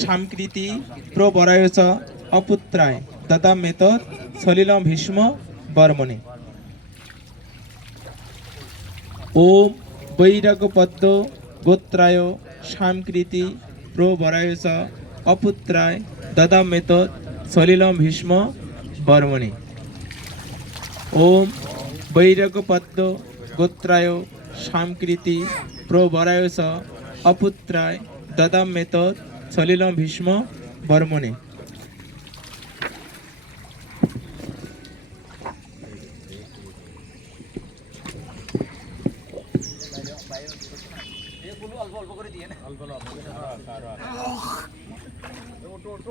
সামকৃতি প্রবরায়চ অপুত্রায় দদাম্যেত সলিলম ভীষ্ম বর্মণে। ওম বৈরাগ্যপদ্ম গোত্রায় সামকৃতি প্রবরায়চ অপুত্রায় দদাম্যেত সলিলম ভীষ্ম বর্মণে। ওম বৈরাগ্যপদ্ম গোত্রায় সামকৃতি প্রবরায়চ অপুত্রায় দদাম্যেত সলিলম ভীষ্ম বর্মণে।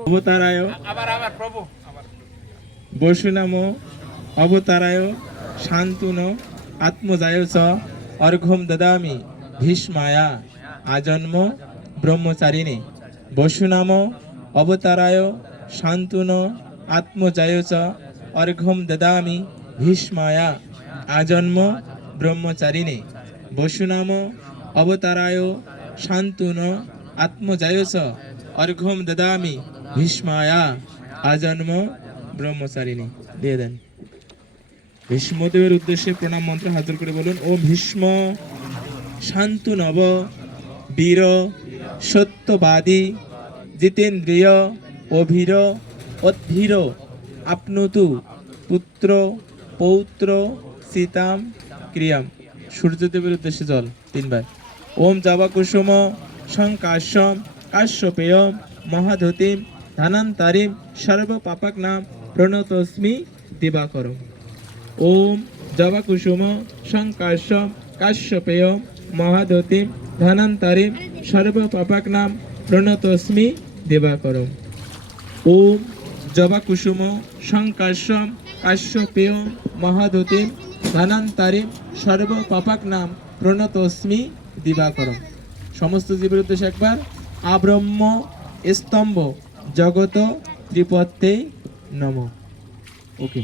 অবতারায় বসুনাম অবতারায় শান্তন আত্মজায় চ অর্ঘ্যম দদামি ভীষ্মায়া আজন্ম ব্রহ্মচারিণে। বসুনাম অবতারায় শান্তন আত্মজায় চ অর্ঘ্যম দদামি ভীষ্মায়া আজন্ম ব্রহ্মচারিণে। বসুনাম অবতারায় শান্তন আত্মজায় চ অর্ঘ্যম দদামি ভীষ্মায়া আজন্ম ব্রহ্মচারিণী। দিয়ে দেন। ভীষ্মদেবের উদ্দেশ্যে প্রণাম মন্ত্র হাজির করে বলুন। ও ভীষ্ম শান্তু নব বীর সত্যবাদী জিতেন্দ্রিয় অভীর অদ্ভীর আপনুতু পুত্র পৌত্র সীতাম ক্রিয়াম। সূর্যদেবের উদ্দেশ্যে জল 3 বার। ওম জবাকুসুম সংকাশ্যম কাশ্যপেয়ম মহাধতিম ধানান্তারিম সর্ব পাপাকনাম প্রণতস্মি দিবাকরম। ওম জবাকুসুম সংকাশ্যম কাশ্যপেয়ম মহাধতিম ধানান্তারিম সর্ব পাপাকনাম প্রণতস্মি দিবাকরম। ওম জবাকুসুম সংকাশ্যম কাশ্যপেয়ম মহাধতিম ধানান্তারিম সর্ব পাপাকনাম প্রণতস্মি দিবাকরম। সমস্ত জীবের উদ্দেশ্যে একবার। আব্রহ্ম স্তম্ভ জগত ত্রিপত্তে নমঃ। ওকে।